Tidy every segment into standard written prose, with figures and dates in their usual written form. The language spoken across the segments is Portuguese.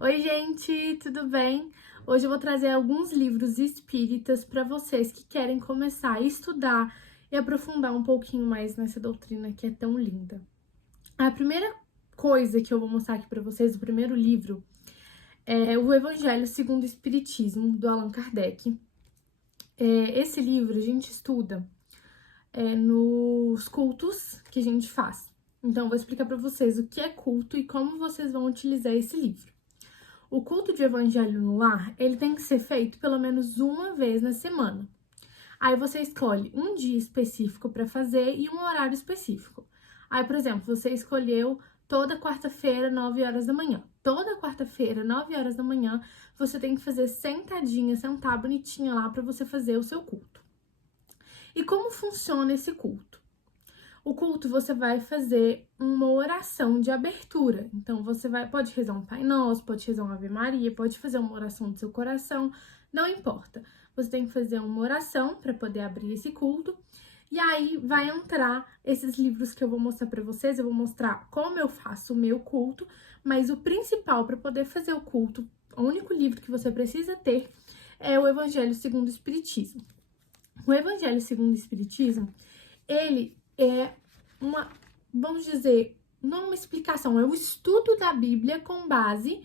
Oi, gente, tudo bem? Hoje eu vou trazer alguns livros espíritas para vocês que querem começar a estudar e aprofundar um pouquinho mais nessa doutrina que é tão linda. A primeira coisa que eu vou mostrar aqui para vocês, o primeiro livro, é o Evangelho segundo o Espiritismo, do Allan Kardec. Esse livro a gente estuda nos cultos que a gente faz. Então, eu vou explicar para vocês o que é culto e como vocês vão utilizar esse livro. O culto de evangelho no lar, ele tem que ser feito pelo menos uma vez na semana. Aí você escolhe um dia específico para fazer e um horário específico. Aí, por exemplo, você escolheu toda quarta-feira, 9 horas da manhã. Toda quarta-feira, 9 horas da manhã, você tem que fazer sentadinha, sentar bonitinha lá para você fazer o seu culto. E como funciona esse culto? O culto você vai fazer uma oração de abertura. Então você pode rezar um Pai Nosso, pode rezar uma Ave Maria, pode fazer uma oração do seu coração, não importa. Você tem que fazer uma oração para poder abrir esse culto. E aí vai entrar esses livros que eu vou mostrar para vocês. Eu vou mostrar como eu faço o meu culto, mas o principal para poder fazer o culto, o único livro que você precisa ter é o Evangelho segundo o Espiritismo. O Evangelho segundo o Espiritismo, ele é vamos dizer, não uma explicação, é o estudo da Bíblia com base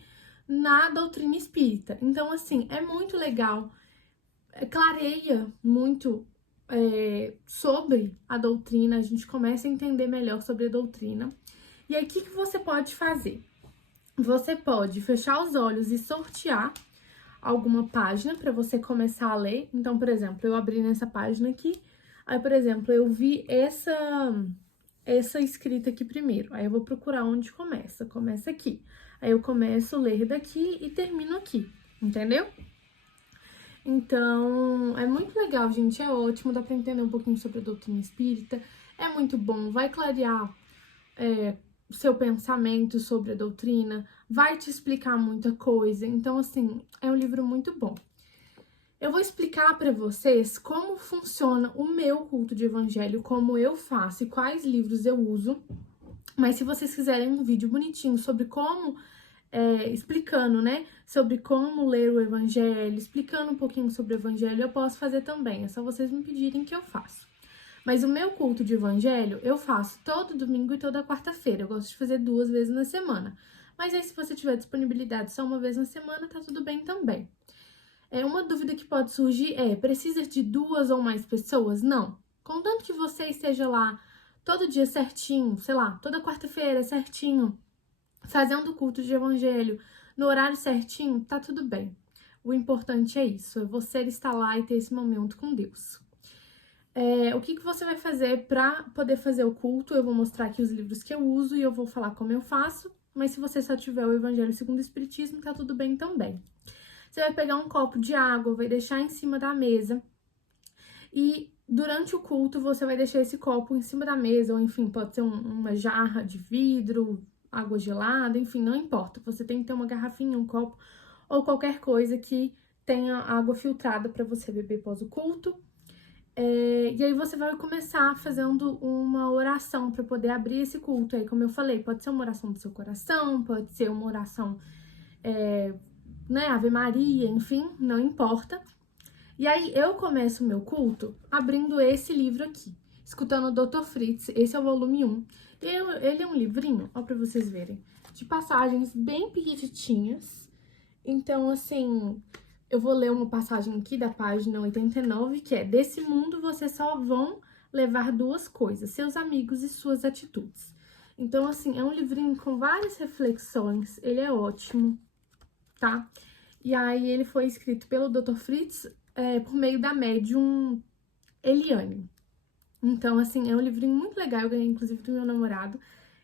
na doutrina espírita. Então, assim, é muito legal, clareia muito sobre a doutrina, a gente começa a entender melhor sobre a doutrina. E aí, o que você pode fazer? Você pode fechar os olhos e sortear alguma página para você começar a ler. Então, por exemplo, eu abri nessa página aqui, aí, por exemplo, eu vi essa escrita aqui primeiro. Aí eu vou procurar onde começa. Começa aqui. Aí eu começo a ler daqui e termino aqui, entendeu? Então, é muito legal, gente, é ótimo, dá pra entender um pouquinho sobre a doutrina espírita, é muito bom, vai clarear seu pensamento sobre a doutrina, vai te explicar muita coisa, então, assim, é um livro muito bom. Eu vou explicar para vocês como funciona o meu culto de evangelho, como eu faço e quais livros eu uso. Mas se vocês quiserem um vídeo bonitinho sobre como, explicando, né, sobre como ler o evangelho, explicando um pouquinho sobre o evangelho, eu posso fazer também. É só vocês me pedirem que eu faço. Mas o meu culto de evangelho eu faço todo domingo e toda quarta-feira. Eu gosto de fazer 2 vezes na semana. Mas aí, se você tiver disponibilidade só uma vez na semana, tá tudo bem também. Uma dúvida que pode surgir precisa de 2 ou mais pessoas? Não. Contanto que você esteja lá todo dia certinho, sei lá, toda quarta-feira certinho, fazendo o culto de evangelho, no horário certinho, tá tudo bem. O importante é isso, é você estar lá e ter esse momento com Deus. O que você vai fazer para poder fazer o culto? Eu vou mostrar aqui os livros que eu uso e eu vou falar como eu faço, mas se você só tiver o Evangelho segundo o Espiritismo, tá tudo bem também. Você vai pegar um copo de água, vai deixar em cima da mesa e durante o culto você vai deixar esse copo em cima da mesa, ou enfim, pode ser uma jarra de vidro, água gelada, enfim, não importa. Você tem que ter uma garrafinha, um copo ou qualquer coisa que tenha água filtrada para você beber após o culto. E aí você vai começar fazendo uma oração para poder abrir esse culto. Aí, como eu falei, pode ser uma oração do seu coração, pode ser uma oração Ave Maria, enfim, não importa. E aí eu começo o meu culto abrindo esse livro aqui, escutando o Dr. Fritz, esse é o volume 1. Ele é um livrinho, ó, pra vocês verem, de passagens bem pequititinhas. Então, assim, eu vou ler uma passagem aqui da página 89, que é: desse mundo vocês só vão levar 2 coisas, seus amigos e suas atitudes. Então, assim, é um livrinho com várias reflexões, ele é ótimo, tá? E aí ele foi escrito pelo Dr. Fritz por meio da médium Eliane. Então, assim, é um livrinho muito legal, eu ganhei inclusive do meu namorado,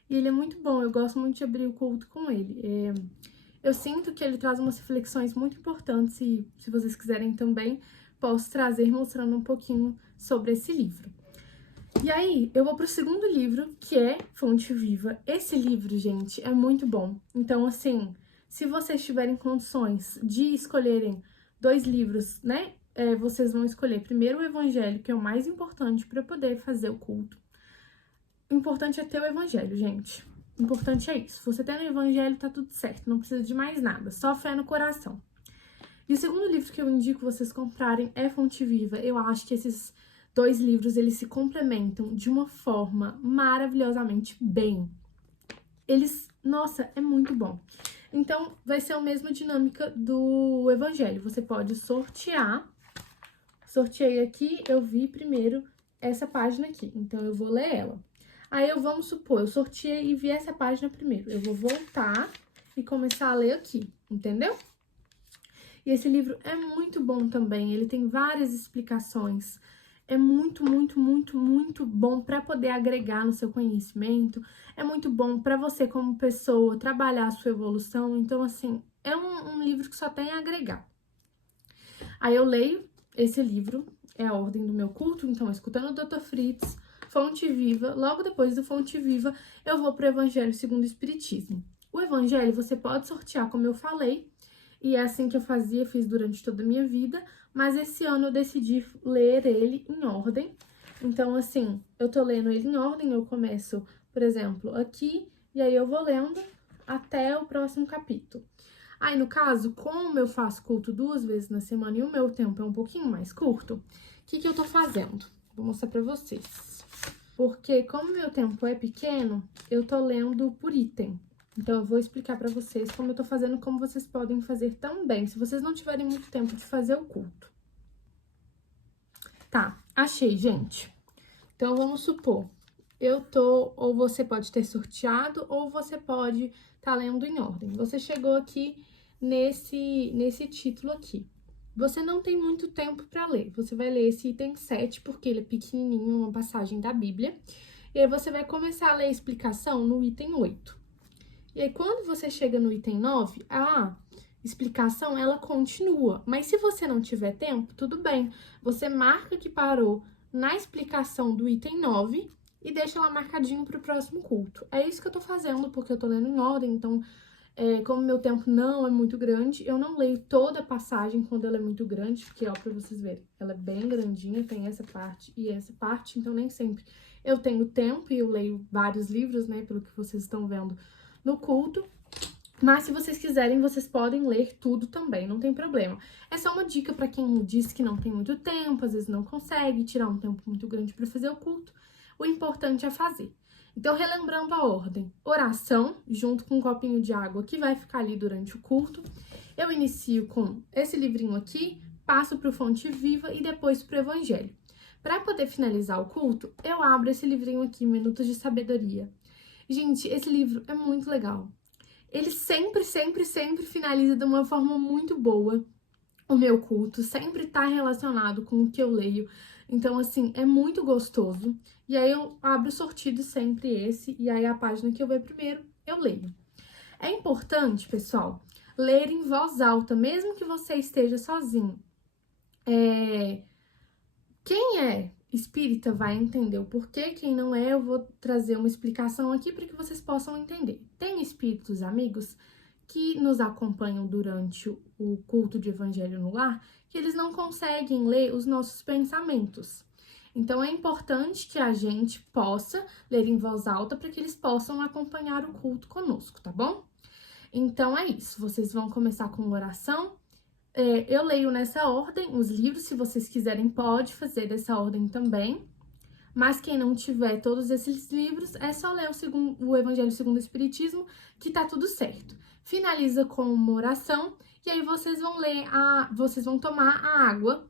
e ele é muito bom, eu gosto muito de abrir o culto com ele. Eu sinto que ele traz umas reflexões muito importantes e, se vocês quiserem também, posso trazer mostrando um pouquinho sobre esse livro. E aí, eu vou pro segundo livro, que é Fonte Viva. Esse livro, gente, é muito bom. Então, assim, se vocês tiverem condições de escolherem 2 livros, né, vocês vão escolher primeiro o Evangelho, que é o mais importante para poder fazer o culto. O importante é ter o Evangelho, gente. O importante é isso. Se você tem no evangelho, tá tudo certo. Não precisa de mais nada. Só fé no coração. E o segundo livro que eu indico vocês comprarem é Fonte Viva. Eu acho que esses dois livros, eles se complementam de uma forma maravilhosamente bem. Nossa, é muito bom. Então, vai ser a mesma dinâmica do evangelho. Você pode sortear. Sorteei aqui, eu vi primeiro essa página aqui. Então, eu vou ler ela. Aí, vamos supor, eu sorteei e vi essa página primeiro. Eu vou voltar e começar a ler aqui, entendeu? E esse livro é muito bom também, ele tem várias explicações. É muito, muito, muito, muito bom para poder agregar no seu conhecimento. É muito bom para você, como pessoa, trabalhar a sua evolução. Então, assim, é um livro que só tem a agregar. Aí eu leio esse livro, é a ordem do meu culto, então, escutando o Dr. Fritz, Fonte Viva. Logo depois do Fonte Viva, eu vou para o Evangelho segundo o Espiritismo. O Evangelho você pode sortear, como eu falei, e é assim que eu fiz durante toda a minha vida, mas esse ano eu decidi ler ele em ordem. Então, assim, eu tô lendo ele em ordem, eu começo, por exemplo, aqui, e aí eu vou lendo até o próximo capítulo. Aí, no caso, como eu faço culto 2 vezes na semana e o meu tempo é um pouquinho mais curto, o que eu tô fazendo? Vou mostrar pra vocês. Porque, como meu tempo é pequeno, eu tô lendo por item. Então, eu vou explicar pra vocês como eu tô fazendo, como vocês podem fazer também, se vocês não tiverem muito tempo de fazer o culto. Tá, achei, gente. Então, vamos supor, ou você pode ter sorteado, ou você pode tá lendo em ordem. Você chegou aqui nesse título aqui. Você não tem muito tempo para ler. Você vai ler esse item 7, porque ele é pequenininho, uma passagem da Bíblia. E aí, você vai começar a ler a explicação no item 8. E aí, quando você chega no item 9, a explicação, ela continua. Mas se você não tiver tempo, tudo bem. Você marca que parou na explicação do item 9 e deixa ela marcadinho para o próximo culto. É isso que eu tô fazendo, porque eu tô lendo em ordem, então, como meu tempo não é muito grande, eu não leio toda a passagem quando ela é muito grande, porque, ó, pra vocês verem, ela é bem grandinha, tem essa parte e essa parte, então nem sempre eu tenho tempo e eu leio vários livros, né, pelo que vocês estão vendo no culto. Mas se vocês quiserem, vocês podem ler tudo também, não tem problema. É só uma dica para quem diz que não tem muito tempo, às vezes não consegue tirar um tempo muito grande para fazer o culto. O importante é fazer. Então, relembrando a ordem, oração, junto com um copinho de água que vai ficar ali durante o culto. Eu inicio com esse livrinho aqui, passo para o Fonte Viva e depois para o Evangelho. Para poder finalizar o culto, eu abro esse livrinho aqui, Minutos de Sabedoria. Gente, esse livro é muito legal. Ele sempre, sempre, sempre finaliza de uma forma muito boa o meu culto, sempre tá relacionado com o que eu leio. Então, assim, é muito gostoso. E aí eu abro sortido sempre esse, e aí a página que eu ver primeiro, eu leio. É importante, pessoal, ler em voz alta, mesmo que você esteja sozinho. Quem é espírita vai entender o porquê, quem não é, eu vou trazer uma explicação aqui para que vocês possam entender. Tem espíritos amigos que nos acompanham durante o culto de Evangelho no Lar, que eles não conseguem ler os nossos pensamentos. Então, é importante que a gente possa ler em voz alta para que eles possam acompanhar o culto conosco, tá bom? Então, é isso. Vocês vão começar com oração. Eu leio nessa ordem os livros, se vocês quiserem pode fazer dessa ordem também, mas quem não tiver todos esses livros, é só ler o Evangelho segundo o Espiritismo, que tá tudo certo. Finaliza com uma oração, e aí vocês vão tomar a água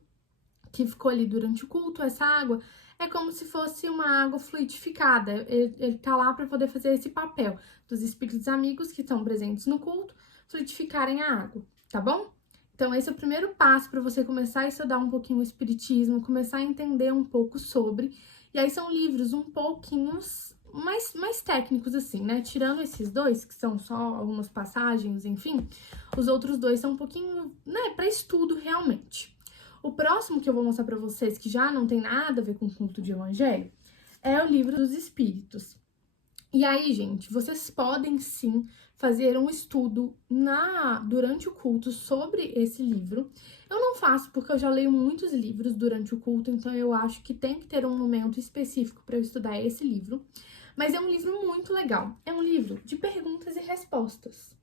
que ficou ali durante o culto. Essa água é como se fosse uma água fluidificada, ele tá lá para poder fazer esse papel dos espíritos amigos que estão presentes no culto, fluidificarem a água, tá bom? Então, esse é o primeiro passo para você começar a estudar um pouquinho o espiritismo, começar a entender um pouco sobre. E aí são livros um pouquinho mais técnicos, assim, né? Tirando esses dois, que são só algumas passagens, enfim, os outros dois são um pouquinho, né, para estudo realmente. O próximo que eu vou mostrar para vocês, que já não tem nada a ver com o culto de evangelho, é o Livro dos Espíritos. E aí, gente, vocês podem sim fazer um estudo durante o culto sobre esse livro. Eu não faço porque eu já leio muitos livros durante o culto, então eu acho que tem que ter um momento específico para eu estudar esse livro. Mas é um livro muito legal. É um livro de perguntas e respostas.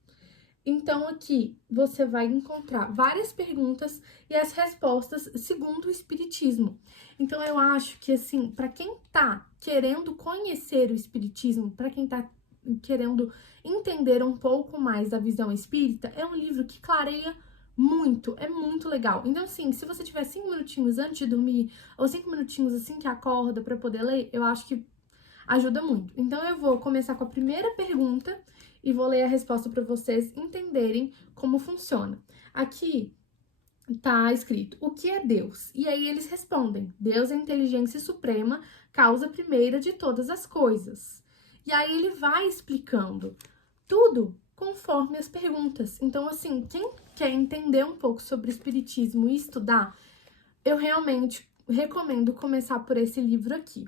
Então, aqui você vai encontrar várias perguntas e as respostas segundo o Espiritismo. Então, eu acho que, assim, para quem tá querendo conhecer o Espiritismo, para quem tá querendo entender um pouco mais da visão espírita, é um livro que clareia muito, é muito legal. Então, assim, se você tiver 5 minutinhos antes de dormir, ou 5 minutinhos assim que acorda para poder ler, eu acho que ajuda muito. Então, eu vou começar com a primeira pergunta e vou ler a resposta para vocês entenderem como funciona. Aqui tá escrito: o que é Deus? E aí eles respondem: Deus é a inteligência suprema, causa primeira de todas as coisas. E aí ele vai explicando tudo conforme as perguntas. Então, assim, quem quer entender um pouco sobre espiritismo e estudar, eu realmente recomendo começar por esse livro aqui.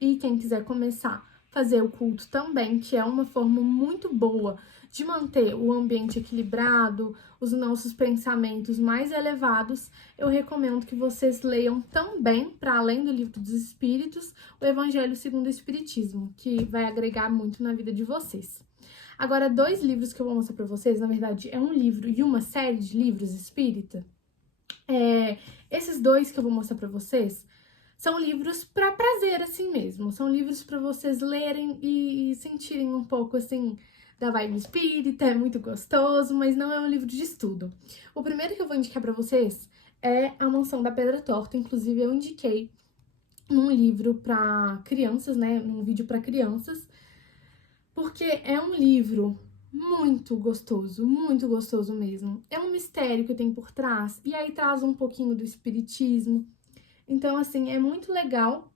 E quem quiser começar a fazer o culto também, que é uma forma muito boa de manter o ambiente equilibrado, os nossos pensamentos mais elevados, eu recomendo que vocês leiam também, para além do Livro dos Espíritos, o Evangelho segundo o Espiritismo, que vai agregar muito na vida de vocês. Agora, 2 livros que eu vou mostrar para vocês, na verdade, é um livro e uma série de livros espírita. Esses 2 que eu vou mostrar para vocês são livros para prazer, assim mesmo. São livros para vocês lerem e sentirem um pouco, assim, da vibe espírita. É muito gostoso, mas não é um livro de estudo. O primeiro que eu vou indicar para vocês é A Mansão da Pedra Torta. Inclusive, eu indiquei num livro para crianças, né? Num vídeo para crianças. Porque é um livro muito gostoso mesmo. É um mistério que tem por trás. E aí traz um pouquinho do espiritismo. Então, assim, é muito legal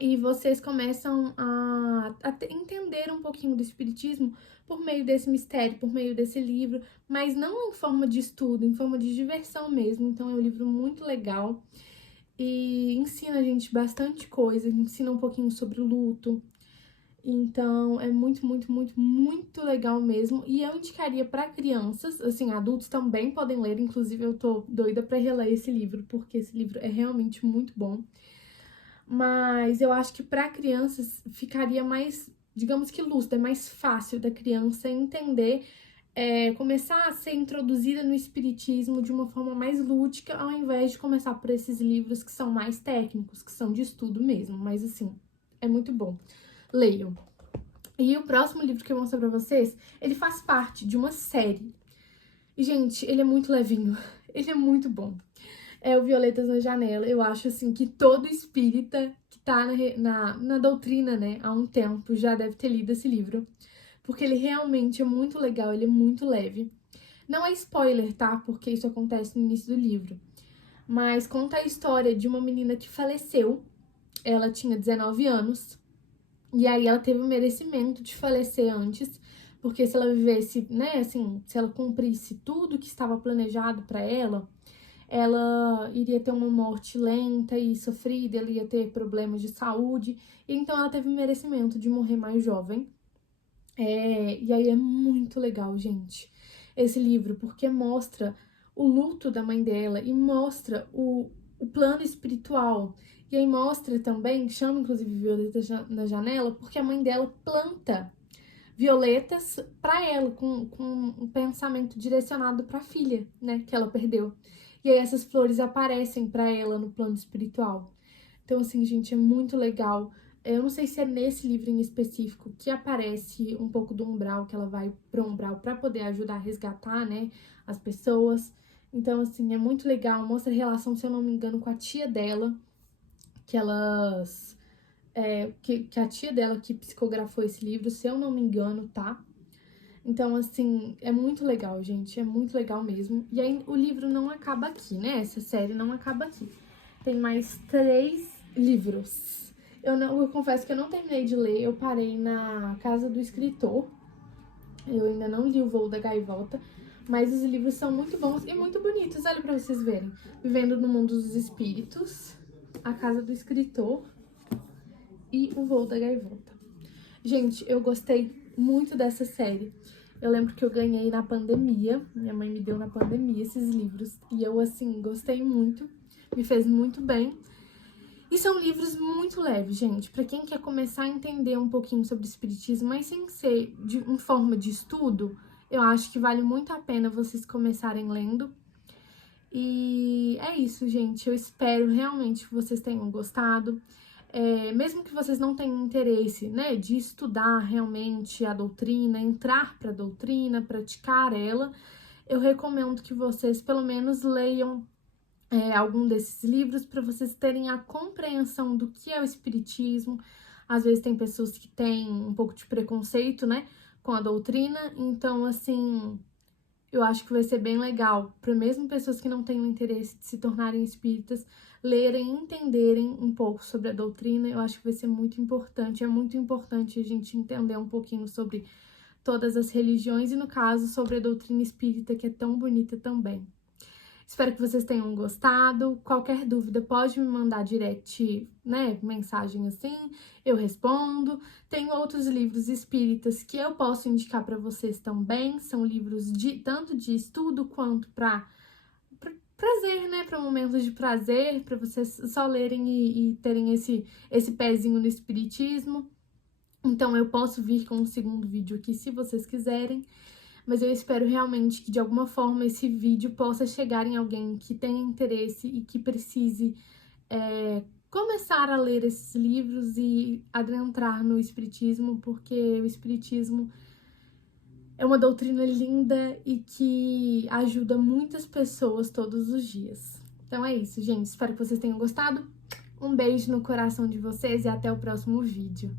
e vocês começam a entender um pouquinho do espiritismo por meio desse mistério, por meio desse livro, mas não em forma de estudo, em forma de diversão mesmo. Então, é um livro muito legal e ensina a gente bastante coisa, ensina um pouquinho sobre o luto. Então, é muito legal mesmo. E eu indicaria para crianças, assim, adultos também podem ler. Inclusive, eu tô doida para reler esse livro, porque esse livro é realmente muito bom. Mas eu acho que para crianças ficaria mais, digamos que lúcido, é mais fácil da criança entender, começar a ser introduzida no espiritismo de uma forma mais lúdica, ao invés de começar por esses livros que são mais técnicos, que são de estudo mesmo. Mas, assim, é muito bom. Leiam. E o próximo livro que eu vou mostrar pra vocês, ele faz parte de uma série. E, gente, ele é muito levinho. Ele é muito bom. É o Violetas na Janela. Eu acho, assim, que todo espírita que tá na doutrina, né, há um tempo, já deve ter lido esse livro. Porque ele realmente é muito legal, ele é muito leve. Não é spoiler, tá? Porque isso acontece no início do livro. Mas conta a história de uma menina que faleceu. Ela tinha 19 anos. E aí ela teve o merecimento de falecer antes, porque se ela vivesse, né, assim, se ela cumprisse tudo que estava planejado para ela iria ter uma morte lenta e sofrida, ela ia ter problemas de saúde, e então ela teve o merecimento de morrer mais jovem. E aí é muito legal, gente, esse livro, porque mostra o luto da mãe dela e mostra o plano espiritual. E aí mostra também, chama inclusive Violetas na Janela, porque a mãe dela planta violetas para ela, com um pensamento direcionado para a filha, né, que ela perdeu. E aí essas flores aparecem para ela no plano espiritual. Então, assim, gente, é muito legal. Eu não sei se é nesse livro em específico que aparece um pouco do umbral, que ela vai pro umbral para poder ajudar a resgatar, né, as pessoas. Então, assim, é muito legal. Mostra a relação, se eu não me engano, com a tia dela, que elas... que a tia dela que psicografou esse livro, se eu não me engano, tá? Então, assim, é muito legal, gente, é muito legal mesmo. E aí, o livro não acaba aqui, né? Essa série não acaba aqui. Tem mais 3 livros. Eu confesso que eu não terminei de ler, eu parei na Casa do Escritor. Eu ainda não li O Voo da Gaivota, mas os livros são muito bons e muito bonitos, olha pra vocês verem. Vivendo no Mundo dos Espíritos, A Casa do Escritor e O Voo da Gaivota. Gente, eu gostei muito dessa série. Eu lembro que eu ganhei na pandemia, minha mãe me deu na pandemia esses livros, e eu, assim, gostei muito, me fez muito bem. E são livros muito leves, gente, para quem quer começar a entender um pouquinho sobre espiritismo, mas sem ser em forma de estudo, eu acho que vale muito a pena vocês começarem lendo. E é isso, gente. Eu espero realmente que vocês tenham gostado. Mesmo que vocês não tenham interesse, né, de estudar realmente a doutrina, entrar para a doutrina, praticar ela, eu recomendo que vocês pelo menos leiam algum desses livros para vocês terem a compreensão do que é o espiritismo. Às vezes tem pessoas que têm um pouco de preconceito, né, com a doutrina, então assim, eu acho que vai ser bem legal para mesmo pessoas que não tenham interesse de se tornarem espíritas, lerem, entenderem um pouco sobre a doutrina. Eu acho que vai ser muito importante. É muito importante a gente entender um pouquinho sobre todas as religiões e, no caso, sobre a doutrina espírita, que é tão bonita também. Espero que vocês tenham gostado. Qualquer dúvida pode me mandar direct, né, mensagem assim, eu respondo. Tenho outros livros espíritas que eu posso indicar para vocês também. São livros tanto de estudo quanto para prazer, né, para momentos de prazer, para vocês só lerem e terem esse pezinho no espiritismo. Então eu posso vir com um segundo vídeo aqui se vocês quiserem. Mas eu espero realmente que de alguma forma esse vídeo possa chegar em alguém que tenha interesse e que precise começar a ler esses livros e adentrar no espiritismo, porque o espiritismo é uma doutrina linda e que ajuda muitas pessoas todos os dias. Então é isso, gente. Espero que vocês tenham gostado. Um beijo no coração de vocês e até o próximo vídeo.